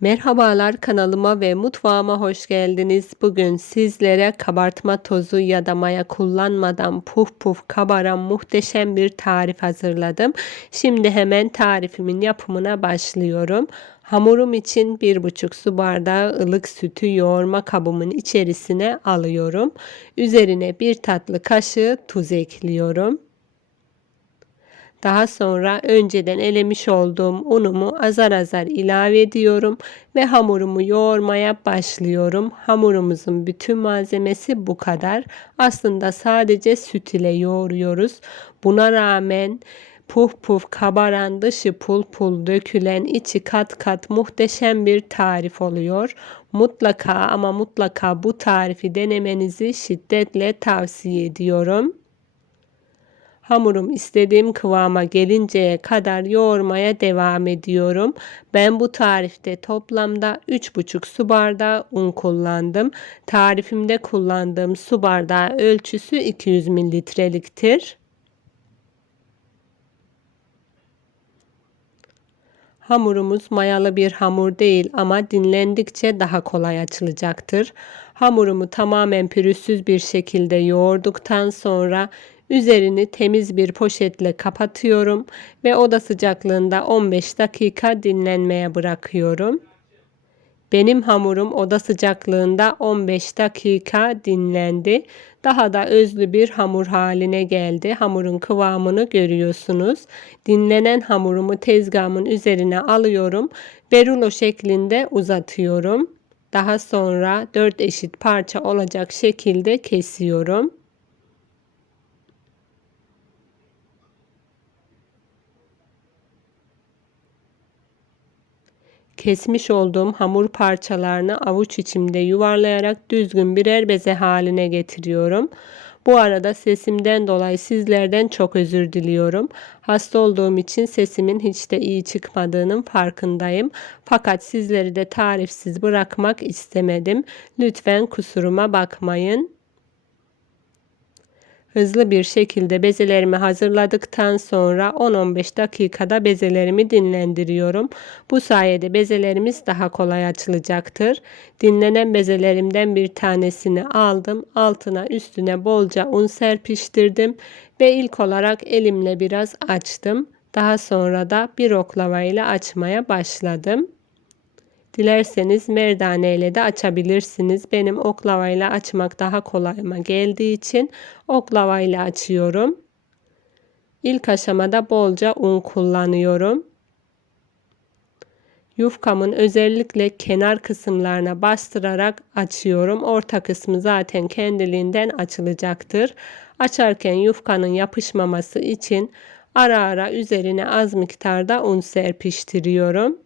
Merhabalar kanalıma ve mutfağıma hoş geldiniz. Bugün sizlere kabartma tozu ya da maya kullanmadan puf puf kabaran muhteşem bir tarif hazırladım. Şimdi hemen tarifimin yapımına başlıyorum. Hamurum için 1,5 su bardağı ılık sütü yoğurma kabımın içerisine alıyorum. Üzerine bir tatlı kaşığı tuz ekliyorum. Daha sonra önceden elemiş olduğum unumu azar azar ilave ediyorum ve hamurumu yoğurmaya başlıyorum. Hamurumuzun bütün malzemesi bu kadar. Aslında sadece süt ile yoğuruyoruz. Buna rağmen puf puf kabaran dışı pul pul dökülen içi kat kat muhteşem bir tarif oluyor. Mutlaka ama mutlaka bu tarifi denemenizi şiddetle tavsiye ediyorum. Hamurum istediğim kıvama gelinceye kadar yoğurmaya devam ediyorum. Ben bu tarifte toplamda 3,5 su bardağı un kullandım. Tarifimde kullandığım su bardağı ölçüsü 200 mililitreliktir. Hamurumuz mayalı bir hamur değil ama dinlendikçe daha kolay açılacaktır. Hamurumu tamamen pürüzsüz bir şekilde yoğurduktan sonra Üzerini temiz bir poşetle kapatıyorum ve oda sıcaklığında 15 dakika dinlenmeye bırakıyorum. Benim hamurum oda sıcaklığında 15 dakika dinlendi. Daha da özlü bir hamur haline geldi. Hamurun kıvamını görüyorsunuz. Dinlenen hamurumu tezgahımın üzerine alıyorum ve rulo şeklinde uzatıyorum. Daha sonra 4 eşit parça olacak şekilde kesiyorum. Kesmiş olduğum hamur parçalarını avuç içimde yuvarlayarak düzgün birer beze haline getiriyorum. Bu arada sesimden dolayı sizlerden çok özür diliyorum. Hasta olduğum için sesimin hiç de iyi çıkmadığının farkındayım. Fakat sizleri de tarifsiz bırakmak istemedim. Lütfen kusuruma bakmayın. Hızlı bir şekilde bezelerimi hazırladıktan sonra 10-15 dakikada bezelerimi dinlendiriyorum. Bu sayede bezelerimiz daha kolay açılacaktır. Dinlenen bezelerimden bir tanesini aldım. Altına üstüne bolca un serpiştirdim ve ilk olarak elimle biraz açtım. Daha sonra da bir oklava ile açmaya başladım. Dilerseniz merdane ile de açabilirsiniz. Benim oklava ile açmak daha kolayıma geldiği için oklava ile açıyorum. İlk aşamada bolca un kullanıyorum. Yufkamın özellikle kenar kısımlarına bastırarak açıyorum. Orta kısmı zaten kendiliğinden açılacaktır. Açarken yufkanın yapışmaması için ara ara üzerine az miktarda un serpiştiriyorum.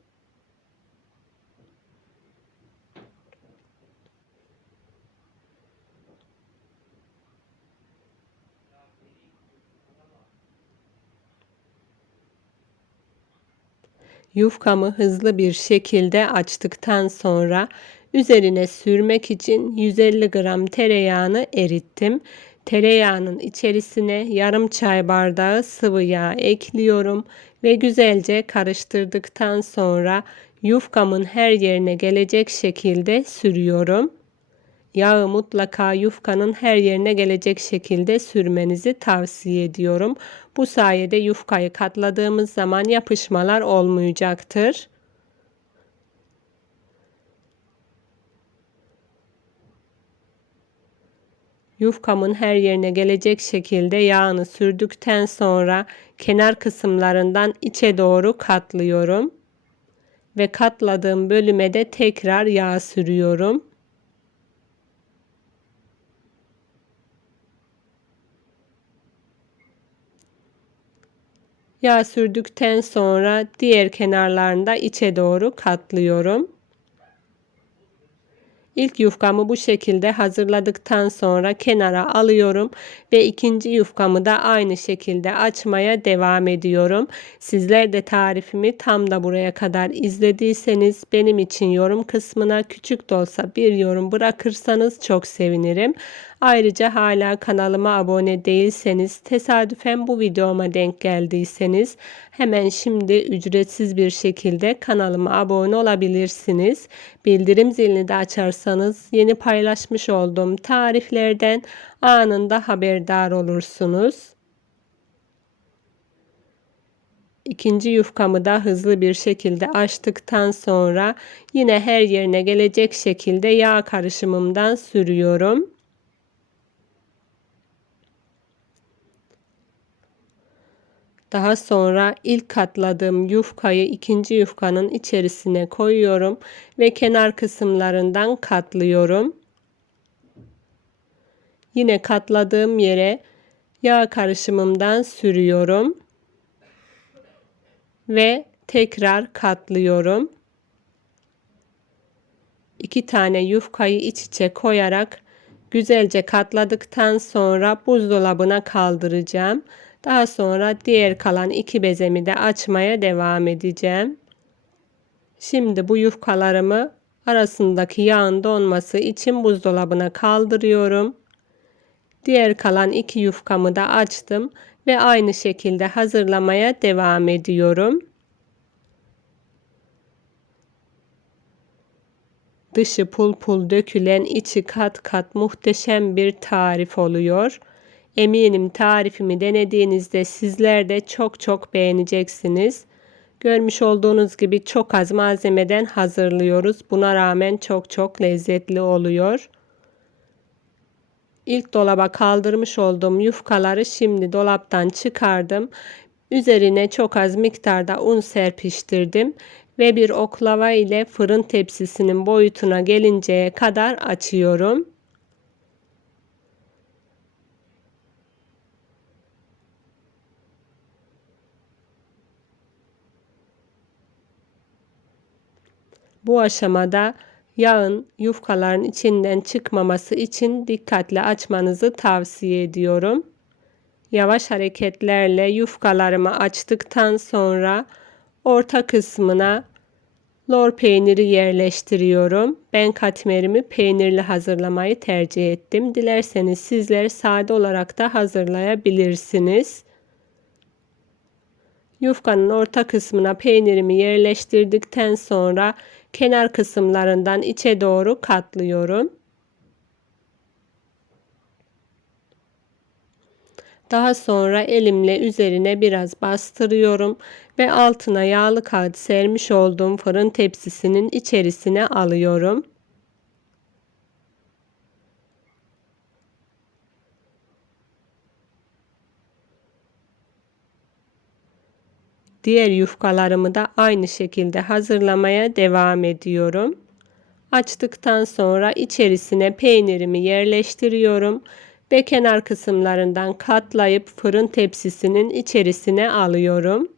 Yufkamı hızlı bir şekilde açtıktan sonra üzerine sürmek için 150 gram tereyağını erittim. Tereyağının içerisine yarım çay bardağı sıvı yağ ekliyorum ve güzelce karıştırdıktan sonra yufkamın her yerine gelecek şekilde sürüyorum. Yağı mutlaka yufkanın her yerine gelecek şekilde sürmenizi tavsiye ediyorum. Bu sayede yufkayı katladığımız zaman yapışmalar olmayacaktır. Yufkamın her yerine gelecek şekilde yağını sürdükten sonra kenar kısımlarından içe doğru katlıyorum. Ve katladığım bölüme de tekrar yağ sürüyorum. Yağ sürdükten sonra diğer kenarlarında içe doğru katlıyorum. İlk yufkamı bu şekilde hazırladıktan sonra kenara alıyorum ve ikinci yufkamı da aynı şekilde açmaya devam ediyorum. Sizler de tarifimi tam da buraya kadar izlediyseniz benim için yorum kısmına küçük de olsa bir yorum bırakırsanız çok sevinirim. Ayrıca hala kanalıma abone değilseniz, tesadüfen bu videoma denk geldiyseniz hemen şimdi ücretsiz bir şekilde kanalıma abone olabilirsiniz. Bildirim zilini de açarsanız yeni paylaşmış olduğum tariflerden anında haberdar olursunuz. İkinci yufkamı da hızlı bir şekilde açtıktan sonra yine her yerine gelecek şekilde yağ karışımımdan sürüyorum. Daha sonra ilk katladığım yufkayı ikinci yufkanın içerisine koyuyorum ve kenar kısımlarından katlıyorum. Yine katladığım yere yağ karışımımdan sürüyorum ve tekrar katlıyorum. İki tane yufkayı iç içe koyarak güzelce katladıktan sonra buzdolabına kaldıracağım. Daha sonra diğer kalan iki bezemi de açmaya devam edeceğim. Şimdi bu yufkalarımı arasındaki yağın donması için buzdolabına kaldırıyorum. Diğer kalan iki yufkamı da açtım ve aynı şekilde hazırlamaya devam ediyorum. Dışı pul pul dökülen içi kat kat muhteşem bir tarif oluyor. Eminim tarifimi denediğinizde sizler de çok çok beğeneceksiniz. Görmüş olduğunuz gibi çok az malzemeden hazırlıyoruz. Buna rağmen çok çok lezzetli oluyor. İlk dolaba kaldırmış olduğum yufkaları şimdi dolaptan çıkardım. Üzerine çok az miktarda un serpiştirdim ve bir oklava ile fırın tepsisinin boyutuna gelinceye kadar açıyorum. Bu aşamada yağın yufkaların içinden çıkmaması için dikkatli açmanızı tavsiye ediyorum. Yavaş hareketlerle yufkalarımı açtıktan sonra orta kısmına lor peyniri yerleştiriyorum. Ben katmerimi peynirli hazırlamayı tercih ettim. Dilerseniz sizler sade olarak da hazırlayabilirsiniz. Yufkanın orta kısmına peynirimi yerleştirdikten sonra kenar kısımlarından içe doğru katlıyorum. Daha sonra elimle üzerine biraz bastırıyorum ve altına yağlı kağıt sermiş olduğum fırın tepsisinin içerisine alıyorum. Diğer yufkalarımı da aynı şekilde hazırlamaya devam ediyorum. Açtıktan sonra içerisine peynirimi yerleştiriyorum ve kenar kısımlarından katlayıp fırın tepsisinin içerisine alıyorum.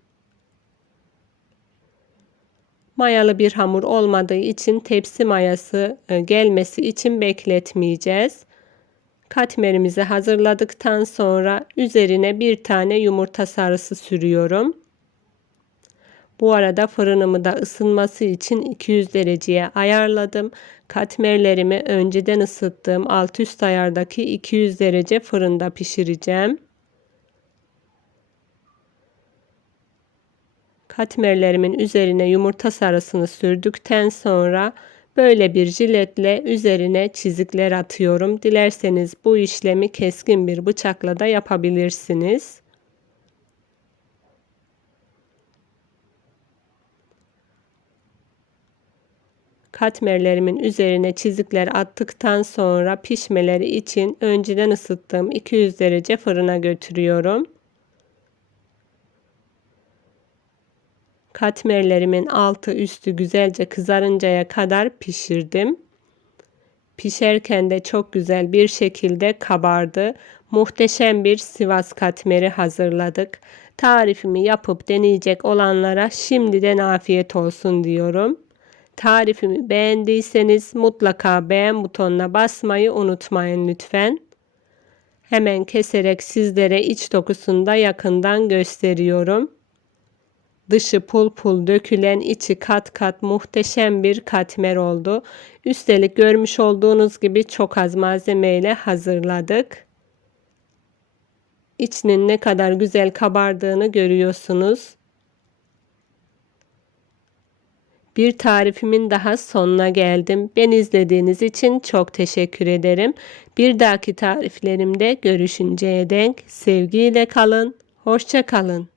Mayalı bir hamur olmadığı için tepsi mayası e, gelmesi için bekletmeyeceğiz. Katmerimizi hazırladıktan sonra üzerine bir tane yumurta sarısı sürüyorum. Bu arada fırınımı da ısınması için 200 dereceye ayarladım. Katmerlerimi önceden ısıttığım alt üst ayardaki 200 derece fırında pişireceğim. Katmerlerimin üzerine yumurta sarısını sürdükten sonra böyle bir jiletle üzerine çizikler atıyorum. Dilerseniz bu işlemi keskin bir bıçakla da yapabilirsiniz. Katmerlerimin üzerine çizikler attıktan sonra pişmeleri için önceden ısıttığım 200 derece fırına götürüyorum. Katmerlerimin altı üstü güzelce kızarıncaya kadar pişirdim. Pişerken de çok güzel bir şekilde kabardı. Muhteşem bir Sivas katmeri hazırladık. Tarifimi yapıp deneyecek olanlara şimdiden afiyet olsun diyorum. Tarifimi beğendiyseniz mutlaka beğen butonuna basmayı unutmayın lütfen. Hemen keserek sizlere iç dokusunu da yakından gösteriyorum. Dışı pul pul dökülen içi kat kat muhteşem bir katmer oldu. Üstelik görmüş olduğunuz gibi çok az malzeme ile hazırladık. İçinin ne kadar güzel kabardığını görüyorsunuz. Bir tarifimin daha sonuna geldim. Beni izlediğiniz için çok teşekkür ederim. Bir dahaki tariflerimde görüşünceye denk sevgiyle kalın. Hoşça kalın.